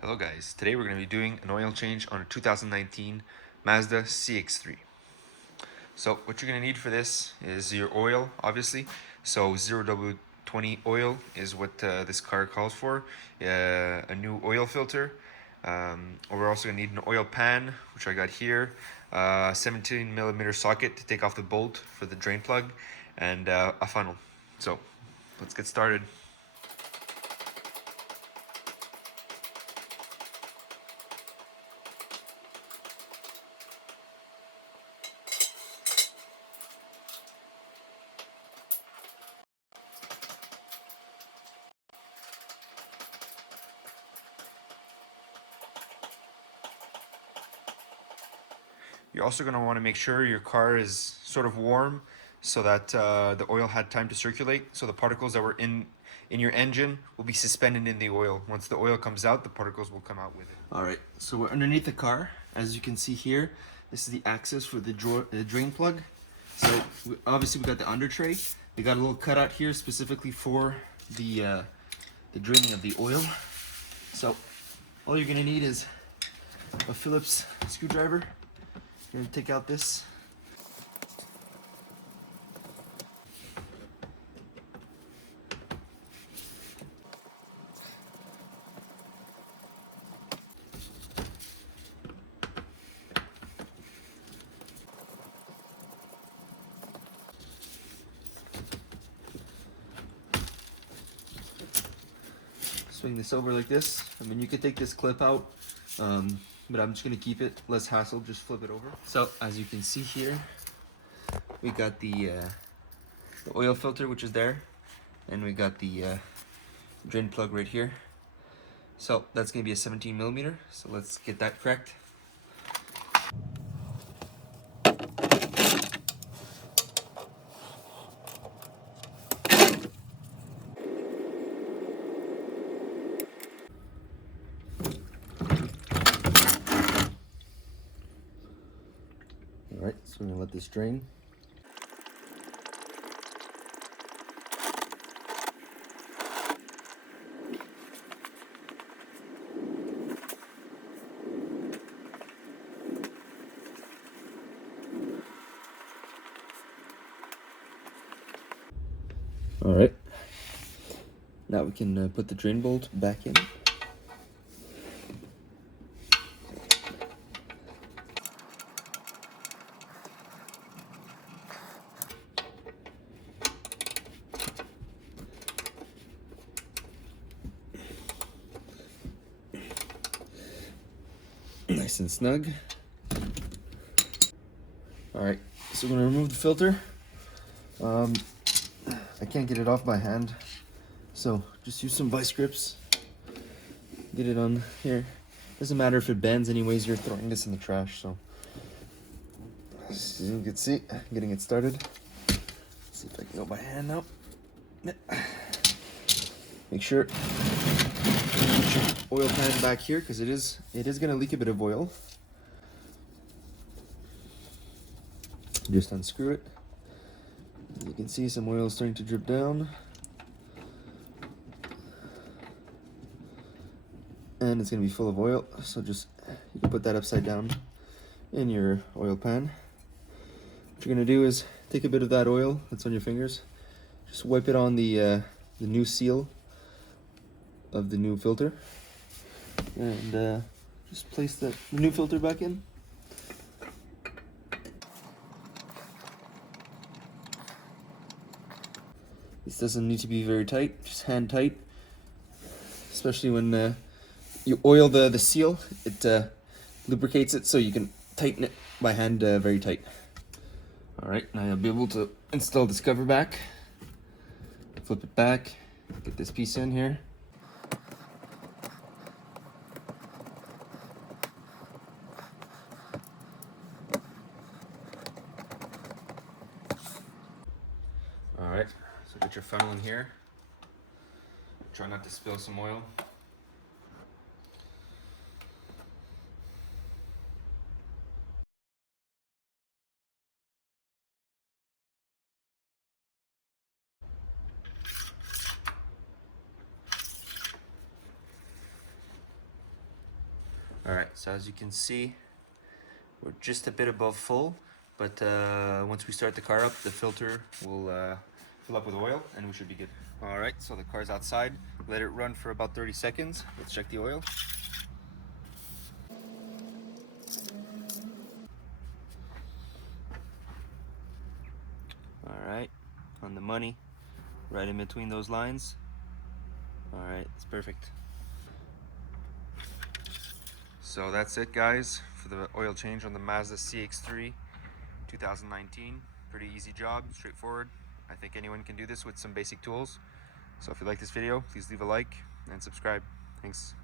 Hello guys, today we're going to be doing an oil change on a 2019 Mazda CX-3. So what you're going to need for this is your oil, obviously. So 0W20 oil is what this car calls for, a new oil filter. We're also going to need an oil pan, which I got here, 17mm socket to take off the bolt for the drain plug, and a funnel. So let's get started. You're also going to want to make sure your car is sort of warm so that the oil had time to circulate. So the particles that were in your engine will be suspended in the oil. Once the oil comes out, the particles will come out with it. All right, so we're underneath the car. As you can see here, this is the access for the drain plug. So obviously we got the under tray. We got a little cutout here specifically for the draining of the oil. So all you're going to need is a Phillips screwdriver. You're going to take out this. Swing this over like this. I mean, you could take this clip out, but I'm just going to keep it. Less hassle, just flip it over. So as you can see here, we got the oil filter, which is there, and we got the drain plug right here. So that's going to be a 17mm. So let's get that correct. All right, so we're going to let this drain. All right, now we can put the drain bolt back in. Nice and snug. All right, so we're gonna remove the filter. I can't get it off by hand, so just use some vice grips. Get it on here. Doesn't matter if it bends anyways, you're throwing this in the trash, so. As you can see, getting it started. Let's see if I can go by hand now. Make sure put your oil pan back here, because it is gonna leak a bit of oil. Just unscrew it. You can see some oil starting to drip down. And it's going to be full of oil, so just you can put that upside down in your oil pan. What you're going to do is take a bit of that oil that's on your fingers, just wipe it on the new seal of the new filter, and just place the new filter back in. This doesn't need to be very tight, just hand tight, especially when you oil the seal. It lubricates it, so you can tighten it by hand very tight. All right, now you'll be able to install this cover back. Flip it back, get this piece in here. All right, so get your funnel in here. Try not to spill some oil. Alright, so as you can see, we're just a bit above full, but once we start the car up, the filter will fill up with oil and we should be good. Alright, so the car's outside. Let it run for about 30 seconds. Let's check the oil. Alright, on the money, right in between those lines. Alright, it's perfect. So that's it, guys, for the oil change on the Mazda CX-3 2019. Pretty easy job, straightforward. I think anyone can do this with some basic tools. So if you like this video, please leave a like and subscribe. Thanks.